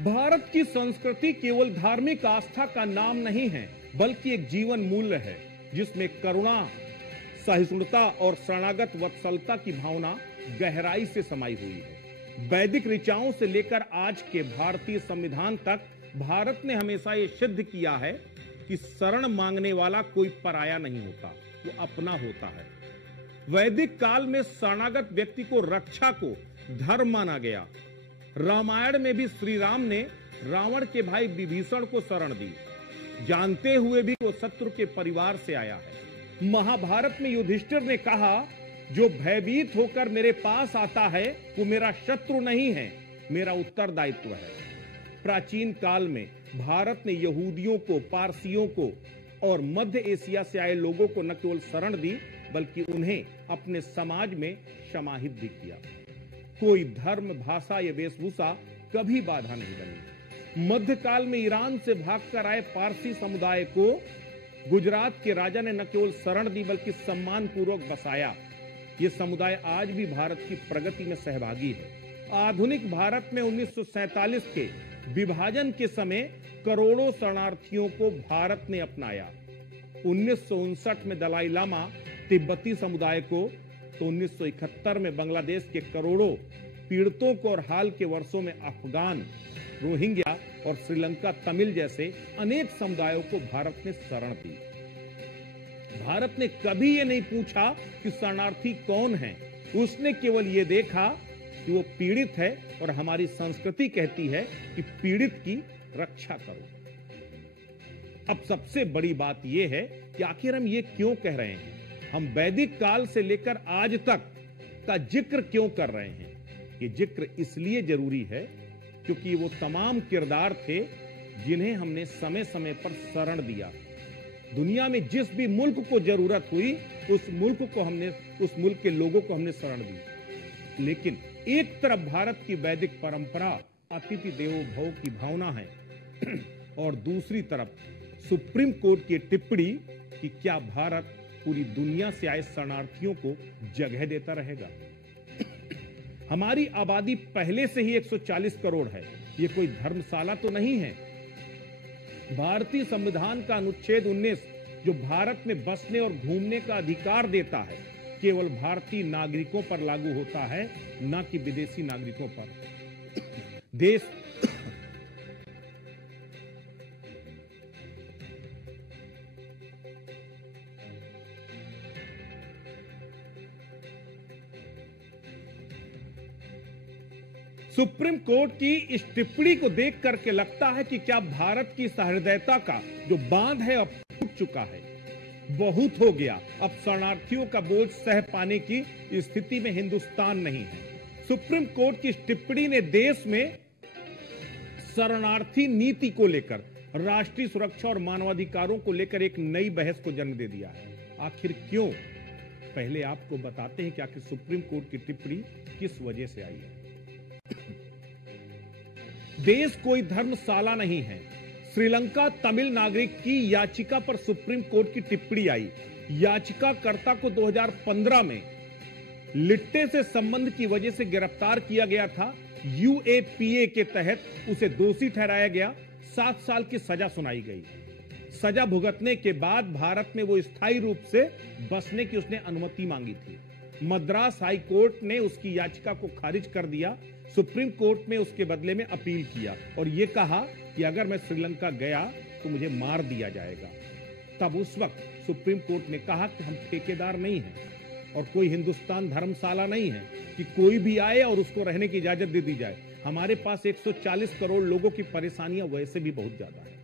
भारत की संस्कृति केवल धार्मिक आस्था का नाम नहीं है, बल्कि एक जीवन मूल्य है जिसमें करुणा, सहिष्णुता और शरणागत वत्सलता की भावना गहराई से समाई हुई है। वैदिक ऋचाओं से लेकर आज के भारतीय संविधान तक भारत ने हमेशा ये सिद्ध किया है कि शरण मांगने वाला कोई पराया नहीं होता, वो अपना होता है। वैदिक काल में शरणागत व्यक्ति को रक्षा को धर्म माना गया। रामायण में भी श्री राम ने रावण के भाई विभीषण को शरण दी, जानते हुए भी वो शत्रु के परिवार से आया है। महाभारत में युधिष्ठिर ने कहा, जो भयभीत होकर मेरे पास आता है वो मेरा शत्रु नहीं है, मेरा उत्तरदायित्व है। प्राचीन काल में भारत ने यहूदियों को, पारसियों को और मध्य एशिया से आए लोगों को न केवल शरण दी, बल्कि उन्हें अपने समाज में समाहित भी किया। कोई धर्म, भाषा या वेशभूषा कभी बाधा नहीं बनी। मध्यकाल में ईरान से भागकर आए पारसी समुदाय को गुजरात के राजा ने न केवल शरण दी, बल्कि सम्मान पूर्वक बसाया। ये समुदाय आज भी भारत की प्रगति में सहभागी है। आधुनिक भारत में 1947 के विभाजन के समय करोड़ों शरणार्थियों को भारत ने अपनाया। 1959 में दलाई लामा तिब्बती समुदाय को, तो 1971 में बांग्लादेश के करोड़ों पीड़ितों को और हाल के वर्षों में अफगान, रोहिंग्या और श्रीलंका तमिल जैसे अनेक समुदायों को भारत ने शरण दी। भारत ने कभी ये नहीं पूछा कि शरणार्थी कौन है, उसने केवल ये देखा कि वो पीड़ित है और हमारी संस्कृति कहती है कि पीड़ित की रक्षा करो। अब सबसे बड़ी बात यह है कि आखिर हम ये क्यों कह रहे हैं, हम वैदिक काल से लेकर आज तक का जिक्र क्यों कर रहे हैं। ये जिक्र इसलिए जरूरी है क्योंकि वो तमाम किरदार थे जिन्हें हमने समय समय पर शरण दिया। दुनिया में जिस भी मुल्क को जरूरत हुई उस मुल्क के लोगों को हमने शरण दी। लेकिन एक तरफ भारत की वैदिक परंपरा अतिथि देवो भव की भावना है और दूसरी तरफ सुप्रीम कोर्ट की टिप्पणी कि क्या भारत पूरी दुनिया से आए शरणार्थियों को जगह देता रहेगा। हमारी आबादी पहले से ही 140 करोड़ है, ये कोई धर्मशाला तो नहीं है। भारतीय संविधान का अनुच्छेद 19 जो भारत में बसने और घूमने का अधिकार देता है, केवल भारतीय नागरिकों पर लागू होता है, न कि विदेशी नागरिकों पर। देश सुप्रीम कोर्ट की इस टिप्पणी को देख करके लगता है कि क्या भारत की सहृदयता का जो बांध है अब टूट चुका है, बहुत हो गया, अब शरणार्थियों का बोझ सह पाने की स्थिति में हिंदुस्तान नहीं है। सुप्रीम कोर्ट की इस टिप्पणी ने देश में शरणार्थी नीति को लेकर, राष्ट्रीय सुरक्षा और मानवाधिकारों को लेकर एक नई बहस को जन्म दे दिया है। आखिर क्यों? पहले आपको बताते हैं कि आखिर सुप्रीम कोर्ट की टिप्पणी किस वजह से आई है। देश कोई धर्मशाला नहीं है। श्रीलंका तमिल नागरिक की याचिका पर सुप्रीम कोर्ट की टिप्पणी आई। याचिकाकर्ता को 2015 में लिट्टे से संबंध की वजह से गिरफ्तार किया गया था। यूएपीए के तहत उसे दोषी ठहराया गया, 7 साल की सजा सुनाई गई। सजा भुगतने के बाद भारत में वो स्थायी रूप से बसने की उसने अनुमति मांगी थी। मद्रास हाई कोर्ट ने उसकी याचिका को खारिज कर दिया। सुप्रीम कोर्ट में उसके बदले में अपील किया और यह कहा कि अगर मैं श्रीलंका गया तो मुझे मार दिया जाएगा। तब उस वक्त सुप्रीम कोर्ट ने कहा कि हम ठेकेदार नहीं हैं और कोई हिंदुस्तान धर्मशाला नहीं है कि कोई भी आए और उसको रहने की इजाजत दे दी जाए। हमारे पास 140 करोड़ लोगों की परेशानियां वैसे भी बहुत ज्यादा है।